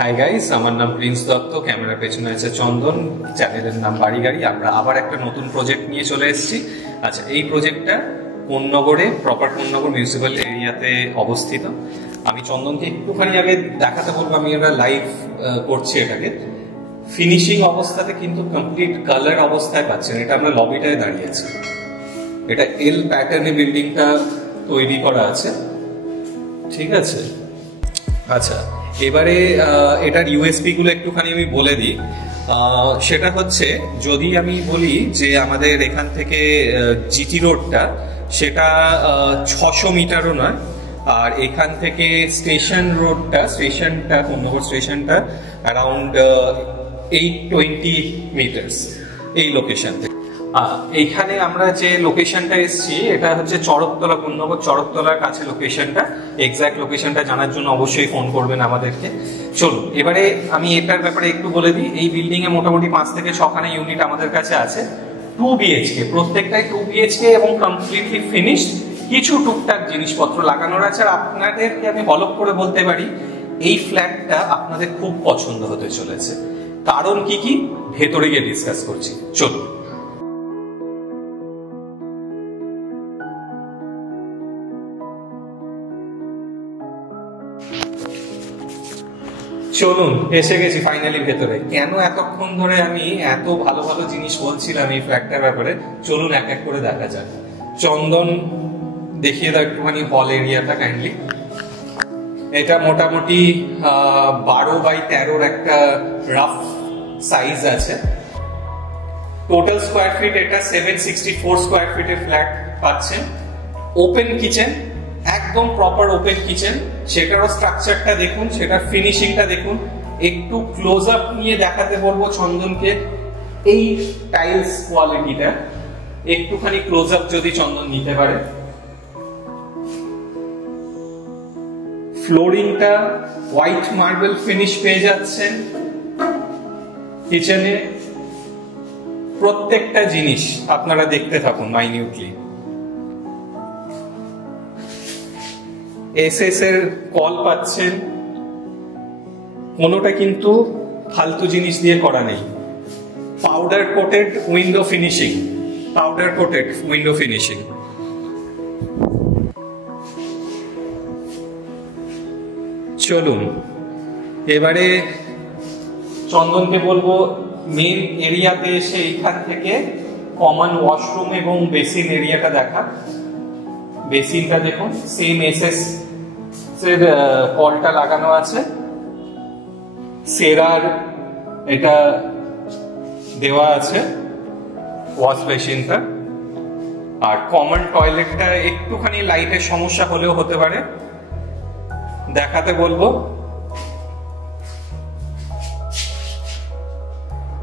Hi guys, আমার নাম Prince Dutta, ক্যামেরার পেছনে আছে চন্দন, চ্যানেলের নাম বাড়ি গাড়ি। আমরা আবার একটা নতুন প্রজেক্ট নিয়ে চলে এসেছি। আচ্ছা, এই প্রজেক্টটা কোন্নগরে, প্রপার কোন্নগর মিউনিসিপ্যাল এরিয়াতে অবস্থিত। আমি চন্দনকে একটুখানি আগে দেখাতে বলবো, আমি এটা লাইভ করছি এটাকে। ফিনিশিং অবস্থাতে কিন্তু কমপ্লিট কালার অবস্থায় পাচ্ছেন। এটা আমরা লবিটায় দাঁড়িয়েছি। এটা এল প্যাটার্নে বিল্ডিংটা তৈরি করা আছে, ঠিক আছে। আচ্ছা, এবারে এটার ইউএসপি গুলো একটুখানি আমি বলে দিই। সেটা হচ্ছে, যদি আমি বলি যে আমাদের এখান থেকে জিটি রোডটা, সেটা 600 মিটারও নয়, আর এখান থেকে স্টেশনটা কোন্নগর স্টেশনটা অ্যারাউন্ড 820 মিটার্স এই লোকেশন থেকে। এইখানে আমরা যে লোকেশনটা এসেছি, এটা হচ্ছে চড়কতলা, কোন্নগর চড়কতলার কাছে লোকেশনটা। এক্সাক্ট লোকেশনটা জানার জন্য অবশ্যই ফোন করবেন আমাদেরকে। চলুন, এবারে আমি এটার ব্যাপারে একটু বলে দিই। এই বিল্ডিং এ মোটামুটি 5 থেকে 6খানা ইউনিট আমাদের কাছে আছে। 2 বিএইচকে, প্রত্যেকটাই 2 বিএইচকে এবং কমপ্লিটলি ফিনিশড। কিছু টুকটাক জিনিসপত্র লাগানোর আছে। আর আপনাদেরকে আমি হলফ করে বলতে পারি, এই ফ্ল্যাটটা আপনাদের খুব পছন্দ হতে চলেছে। কারণ কি ভেতরে গিয়ে ডিসকাস করছি, চলুন। চলুন, এসে গেছি ফাইনালি ভেতরে। কেন এতক্ষণ ধরে আমি এত ভালো ভালো জিনিস বলছিলাম এই ফ্ল্যাটটার ব্যাপারে, চলুন এক এক করে দেখা যাক। চন্দন, দেখিয়ে দাও একটুখানি হল এরিয়াটা কাইন্ডলি। এটা মোটামুটি 12x13 একটা রাফ সাইজ আছে। টোটাল স্কোয়ার ফিট এটা 764 স্কোয়ার ফিটের ফ্ল্যাট পাচ্ছেন। ওপেন কিচেন, একদম প্রপার ওপেন কিচেন। সেটারও স্ট্রাকচারটা দেখুন, সেটার ফিনিশিংটা দেখুন। একটু ক্লোজ আপ নিয়ে দেখাতে বলবো চন্দনকে। এই টাইলস কোয়ালিটিটা একটুখানি ক্লোজ আপ যদি চন্দন নিতে পারে। ফ্লোরিংটা হোয়াইট মার্বেল ফিনিশ পেয়ে যাচ্ছেন কিচেনে। প্রত্যেকটা জিনিস আপনারা দেখতে থাকুন মাইনিউটলি। এসএস এর কল পাচ্ছেন, কোনোটা কিন্তু ফালতু জিনিস দিয়ে করা নেই। পাউডার কোটেড উইন্ডো ফিনিশিং, চলুন এবারে চন্দনকে বলবো মেন এরিয়াতে এসে এইখান থেকে কমন ওয়াশরুম এবং বেসিন এরিয়াটা দেখা। বেসিনটা দেখুন, সেম এসএস এর কলটা লাগানো আছে। সেরার এটা দেওয়া আছে ওয়াশ বেসিনটা। আর কমন টয়লেটটা একটুখানি লাইটের সমস্যা হলেও হতে পারে, দেখাতে বলবো।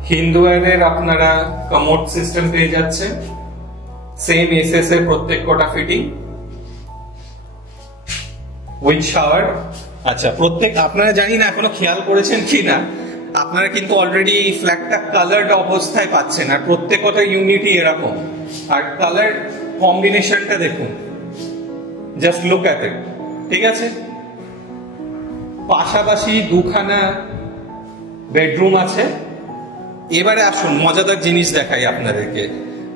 হিন্দুয়ারের আপনারা কমোড সিস্টেম পেয়ে যাচ্ছে, সেম এসএস এর প্রত্যেক কটা ফিটিং উইথ শাওয়ার। আচ্ছা, প্রত্যেক আপনারা জানি না এখনো খেয়াল করেছেন কিনা, আপনারা কিন্তু অলরেডি ফ্ল্যাটটা কালারড অবস্থায় পাচ্ছেন। আর প্রত্যেকটা ইউনিটই এরকম। আর কালার কম্বিনেশনটা দেখুন, জাস্ট লুক অ্যাট ইট, ঠিক আছে। পাশাপাশি 2খানা বেডরুম আছে। এবারে আসুন মজাদার জিনিস দেখাই আপনাদেরকে।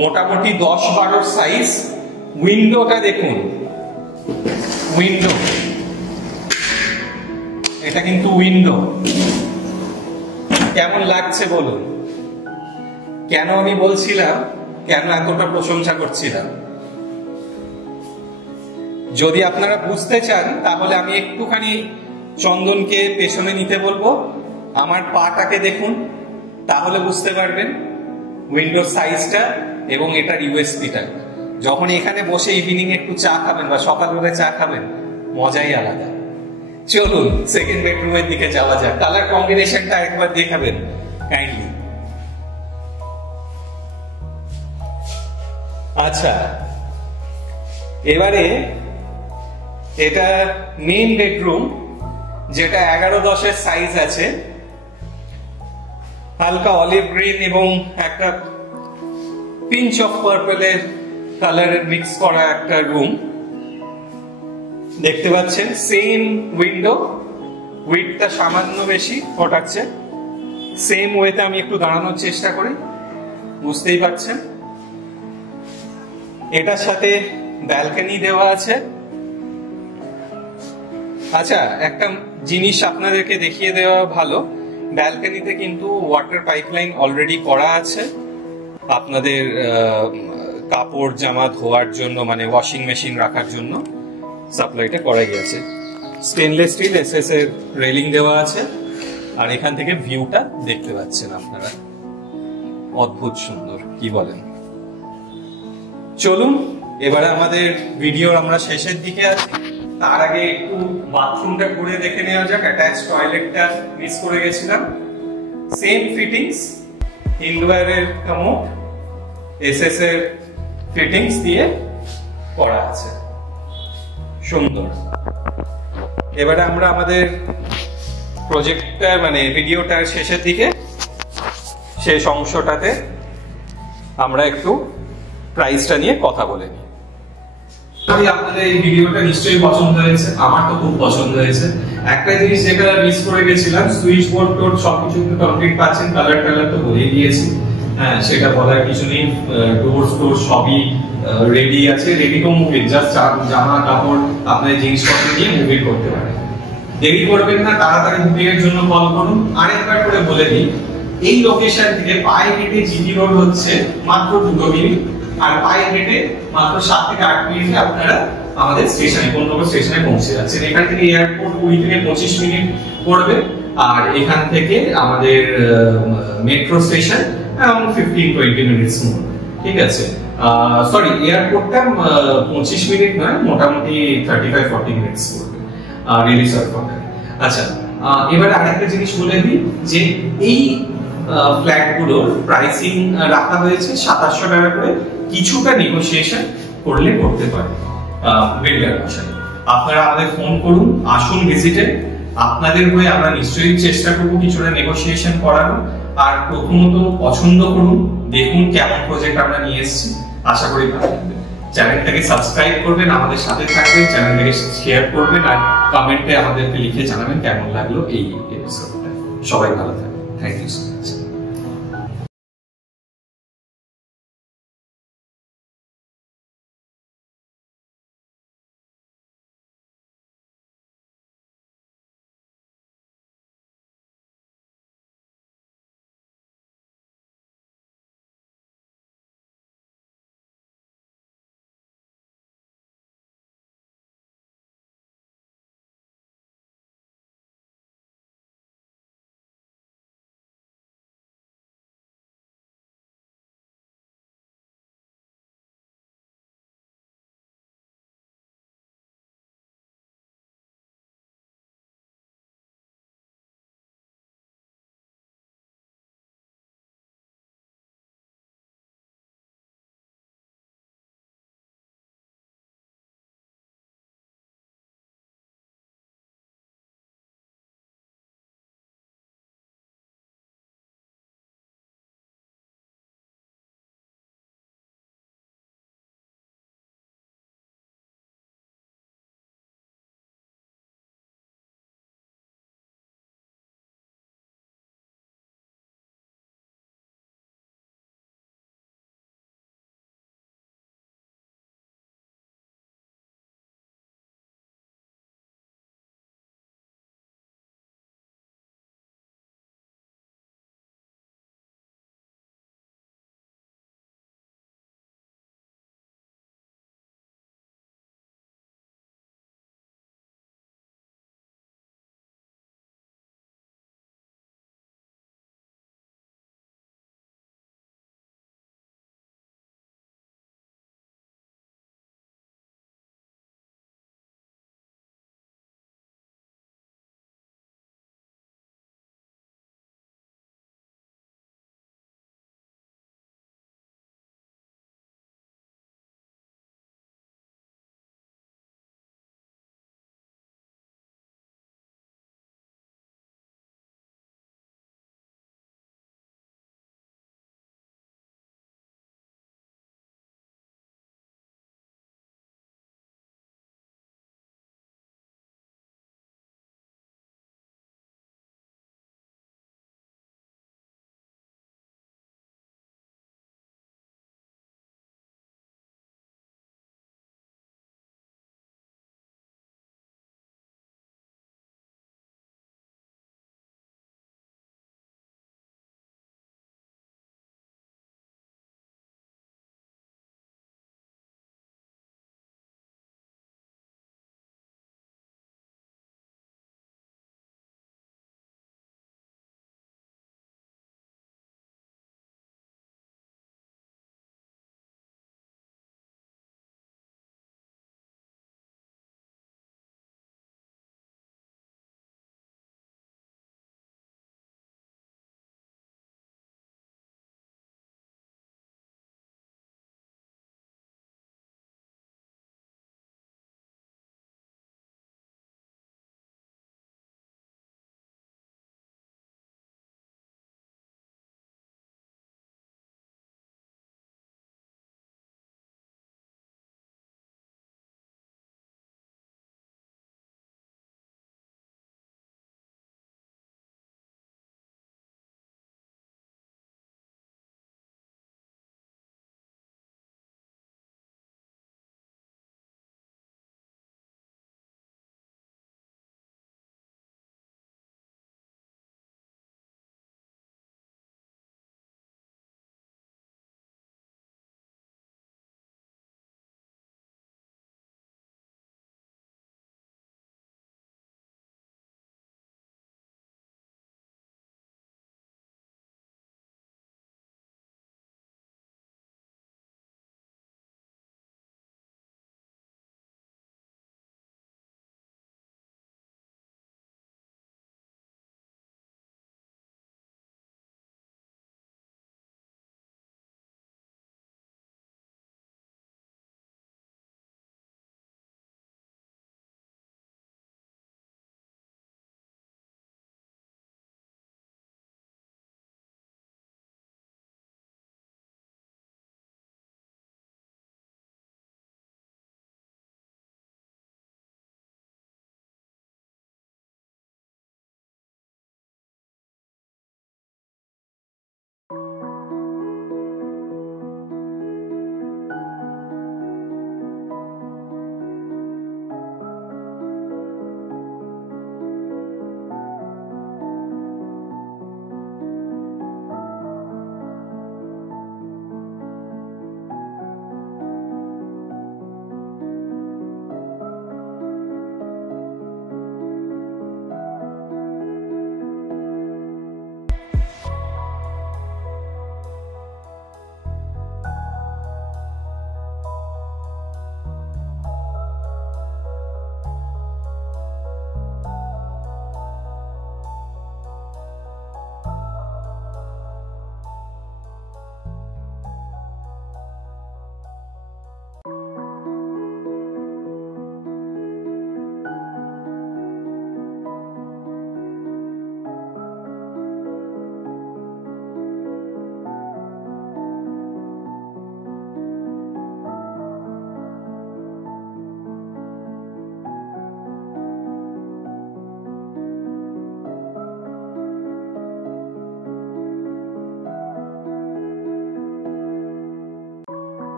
মোটামুটি 10-12 সাইজ। উইন্ডোটা দেখুন, উইন্ডো, এটা কিন্তু উইন্ডো। কেমন লাগছে বলুন? কেন আমি বলছিলাম, কেন এতটা প্রশংসা করছিলাম? যদি আপনারা বুঝতে চান তাহলে আমি একটুখানি চন্দনকে পেছনে নিতে বলবো। আমার পাটাকে দেখুন, তাহলে বুঝতে পারবেন উইন্ডোর সাইজটা এবং এটার ইউএসপিটা। যখন এখানে বসে ইভিনিং একটু চা খাবেন বা সকালবেলায় চা খাবেন, মজাই আলাদা। চলুন সেকেন্ড বেডরুমের দিকে যাওয়া যাক। কালার কম্বিনেশনটা একবার দেখাবেন কাইন্ডলি। আচ্ছা, এবারে এটা মেইন বেডরুম, যেটা 11-10 সাইজ আছে। হালকা অলিভ গ্রিন এবং একটা পিঞ্চ অফ পার্পলের কালারের মিক্স করা একটা রুম দেখতে পাচ্ছেন। সেম উইন্ডো, উইডটা সামান্য বেশি ওটার চেয়ে। সেম ওয়েতে আমি একটু দাঁড়ানোর চেষ্টা করি, বুঝতেই পারছেন। এটার সাথে ব্যালকনি দেওয়া আছে। আচ্ছা, একটা জিনিস আপনাদেরকে দেখিয়ে দেওয়া ভালো, ব্যালকনিতে কিন্তু ওয়াটার পাইপলাইন অলরেডি করা আছে আপনাদের কাপড় জামা ধোয়ার জন্য, মানে ওয়াশিং মেশিন রাখার জন্য সাপ্লাইটা করা গিয়েছে। স্টেনলেস স্টিল এসএস এর রেলিং দেওয়া আছে, আর এখান থেকে ভিউটা দেখতে পাচ্ছেন আপনারা, অদ্ভুত সুন্দর, কি বলেন? চলুন এবারে আমাদের ভিডিওর আমরা শেষের দিকে আছি। তার আগে একটু বাথরুমটা ঘুরে দেখে নেওয়া যাক। অ্যাটাচ টয়লেটটা মিস করে গেছিলাম। সেম ফিটিংস, ইনডোয়ারের কামো এসএস এর ফিটিংস দিয়ে করা আছে, সুন্দর। এবারে আমরা আমাদের প্রজেক্টটা মানে ভিডিওটার শেষের দিকে, শেষ অংশটাতে আমরা একটু প্রাইসটা নিয়ে কথা বলে নিই। আপনাদের এই ভিডিওটা নিশ্চয়ই পছন্দ হয়েছে, আমার তো খুব পছন্দ হয়েছে। একটা জিনিস যেটা মিস করে গেছিলাম, সুইচ বোর্ড টোড সবকিছু কমপ্লিট পাচ্ছেন, কালার টালার তো বলে দিয়েছি, হ্যাঁ সেটা বলার কিছু নেই। ডোর স্টোর সবই রেডি আছে, রেডি টু মুভ। জাস্ট জামা কাপড় আপনার জিনিসপত্র নিয়ে মুভি করতে পারেন। দেরি করবেন না, তাড়াতাড়ি বুকিং এর জন্য কল করুন। আরেকবার করে বলে দিই, এই লোকেশন থেকে পায়ে হেঁটে জিটি রোড হচ্ছে মাত্র 2 মিনিট, আর পায়ে হেঁটে মাত্র 7 থেকে 8 মিনিটে আপনারা আমাদের স্টেশনে, কোন্নগর স্টেশনে পৌঁছে যাচ্ছেন। এখান থেকে এয়ারপোর্ট 20 থেকে 25 মিনিট পড়বে, আর এখান থেকে আমাদের মেট্রো স্টেশন अराउंड 15-20 মিনিটস মোর। ঠিক আছে, সরি এয়ারপোর্টটা 25 মিনিট নয়, মোটামুটি 35-40 মিনিটস পড়বে রিলি সার্ভার। আচ্ছা, এবার আরেকটা জিনিস বলে দিই যে এই ফ্ল্যাটগুলোর প্রাইসিং রাখা হয়েছে 2700 টাকা করে। কিছুটা নেগোসিয়েশন করলে করতে পারে বিল্ডার মশাই। আপনারা আমাদের ফোন করুন, আসুন ভিজিটে। আপনাদের হয়ে আমরা নিশ্চয়ই চেষ্টা করব কিছুটা নেগোসিয়েশন করানো। আর প্রথমত পছন্দ করুন, দেখুন কেমন প্রজেক্ট আমরা নিয়ে এসেছি, আশা করি ভালো লাগবে। চ্যানেলটাকে সাবস্ক্রাইব করবেন, আমাদের সাথে থাকবেন, চ্যানেলটাকে শেয়ার করবেন, আর কমেন্টে আমাদেরকে লিখে জানাবেন কেমন লাগলো এই এপিসোডটা। সবাই ভালো থাকবেন, থ্যাংক ইউ সো মাচ।